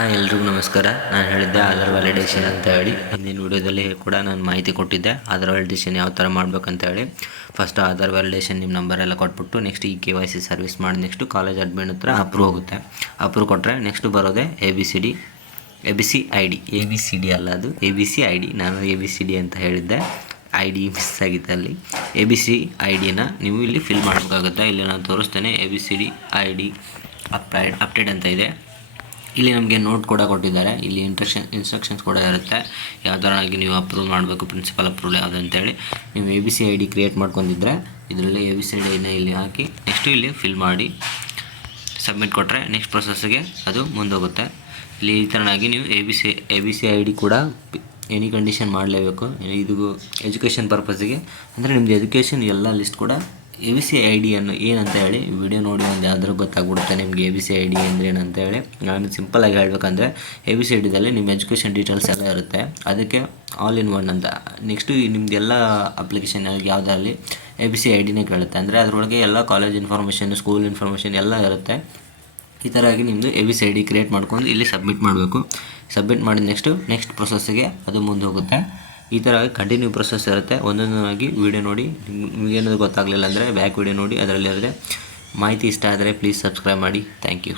ಎಲ್ರಿಗೂ ನಮಸ್ಕಾರ. ನಾನು ಹೇಳಿದ್ದೆ ಆಧಾರ್ ವ್ಯಾಲಿಡೇಷನ್ ಅಂತ ಹೇಳಿ. ಹಿಂದಿನ ವಿಡಿಯೋದಲ್ಲಿ ಕೂಡ ನಾನು ಮಾಹಿತಿ ಕೊಟ್ಟಿದ್ದೆ ಆಧಾರ್ ವ್ಯಾಲಿಡೇಷನ್ ಯಾವ ಥರ ಮಾಡಬೇಕಂತ ಹೇಳಿ. ಫಸ್ಟ್ ಆಧಾರ್ ವ್ಯಾಲಿಡೇಷನ್ ನಿಮ್ಮ ನಂಬರ್ ಎಲ್ಲ ಕೊಟ್ಬಿಟ್ಟು ನೆಕ್ಸ್ಟ್ ಈ KYC ಸರ್ವಿಸ್ ಮಾಡಿ ನೆಕ್ಸ್ಟು ಕಾಲೇಜ್ ಅಡ್ಮಿನ್ ಹತ್ರ ಅಪ್ರೂವ್ ಹೋಗುತ್ತೆ. ಅಪ್ರೂವ್ ಕೊಟ್ಟರೆ ನೆಕ್ಸ್ಟ್ ಬರೋದೇ A B C I D ಅಲ್ಲ, ಅದು ABC ID. ನಾನು ABCD ಅಂತ ಹೇಳಿದ್ದೆ, ID ಮಿಸ್ ಆಗಿತ್ತು ಅಲ್ಲಿ. ABC IDನ ನೀವು ಇಲ್ಲಿ ಫಿಲ್ ಮಾಡಬೇಕಾಗುತ್ತೆ. ಇಲ್ಲಿ ನಾನು ತೋರಿಸ್ತೇನೆ. ABCD ID ಅಪ್ಡೇಟ್ ಅಂತ ಇದೆ. ಇಲ್ಲಿ ನಮಗೆ ನೋಟ್ ಕೂಡ ಕೊಟ್ಟಿದ್ದಾರೆ. ಇಲ್ಲಿ ಇನ್ಸ್ಟ್ರಕ್ಷನ್ಸ್ ಕೂಡ ಇರುತ್ತೆ, ಯಾವ ಥರ ಆಗಿ ನೀವು ಅಪ್ರೂವ್ ಮಾಡಬೇಕು, ಪ್ರಿನ್ಸಿಪಲ್ ಅಪ್ರೂವ್ ಯಾವುದು ಅಂತೇಳಿ. ನೀವು ABC ID ಕ್ರಿಯೇಟ್ ಮಾಡ್ಕೊಂಡಿದ್ರೆ ಇದರಲ್ಲಿ ABCD ಐಡಿನ ಇಲ್ಲಿ ಹಾಕಿ ನೆಕ್ಸ್ಟು ಇಲ್ಲಿ ಫಿಲ್ ಮಾಡಿ ಸಬ್ಮಿಟ್ ಕೊಟ್ಟರೆ ನೆಕ್ಸ್ಟ್ ಪ್ರೊಸೆಸ್ಗೆ ಅದು ಮುಂದೋಗುತ್ತೆ. ಇಲ್ಲಿ ಈ ಥರನಾಗಿ ನೀವು ABC ID ಕೂಡ ಎನಿ ಕಂಡೀಷನ್ ಮಾಡಲೇಬೇಕು. ಇದು ಎಜುಕೇಷನ್ ಪರ್ಪಸ್ಸಿಗೆ, ಅಂದರೆ ನಿಮ್ಮದು ಎಜುಕೇಷನ್ ಎಲ್ಲ ಲಿಸ್ಟ್ ಕೂಡ ABC ID ಅನ್ನು ಏನಂತ ಹೇಳಿ ವಿಡಿಯೋ ನೋಡಿ ಒಂದು ಯಾವ್ದಾದ್ರು ಗೊತ್ತಾಗ್ಬಿಡುತ್ತೆ ನಿಮಗೆ ABC ID ಅಂದರೆ ಏನಂತ ಹೇಳಿ. ನಾನು ಸಿಂಪಲ್ಲಾಗಿ ಹೇಳಬೇಕಂದ್ರೆ ABCDದಲ್ಲಿ ನಿಮ್ಮ ಎಜುಕೇಷನ್ ಡೀಟೇಲ್ಸ್ ಎಲ್ಲ ಇರುತ್ತೆ, ಅದಕ್ಕೆ ಆಲ್ ಇನ್ ಒನ್ ಅಂತ. ನೆಕ್ಸ್ಟು ನಿಮ್ಮದೆಲ್ಲ ಅಪ್ಲಿಕೇಶನ್ ಯಾವುದಾಗಲಿ ABC IDನೇ ಕೇಳುತ್ತೆ, ಅಂದರೆ ಅದರೊಳಗೆ ಎಲ್ಲ ಕಾಲೇಜ್ ಇನ್ಫಾರ್ಮೇಷನ್, ಸ್ಕೂಲ್ ಇನ್ಫಾರ್ಮೇಷನ್ ಎಲ್ಲ ಇರುತ್ತೆ. ಈ ಥರ ಆಗಿ ನಿಮ್ಮದು ABC ID ಕ್ರಿಯೇಟ್ ಮಾಡ್ಕೊಂಡು ಇಲ್ಲಿ ಸಬ್ಮಿಟ್ ಮಾಡಬೇಕು. ಸಬ್ಮಿಟ್ ಮಾಡಿದ ನೆಕ್ಸ್ಟ್ ಪ್ರೊಸೆಸ್ಸಿಗೆ ಅದು ಮುಂದೆ ಹೋಗುತ್ತೆ. ಈ ಥರ ಕಂಟಿನ್ಯೂ ಪ್ರೊಸೆಸ್ ಇರುತ್ತೆ. ಒಂದೊಂದಾಗಿ ವೀಡಿಯೋ ನೋಡಿ. ನಿಮಗೇನಾದ್ರು ಗೊತ್ತಾಗಲಿಲ್ಲ ಅಂದರೆ ಬ್ಯಾಕ್ ವೀಡಿಯೋ ನೋಡಿ, ಅದರಲ್ಲಿ ಆದರೆ ಮಾಹಿತಿ ಇಷ್ಟ ಆದರೆ ಪ್ಲೀಸ್ ಸಬ್ಸ್ಕ್ರೈಬ್ ಮಾಡಿ. Thank you.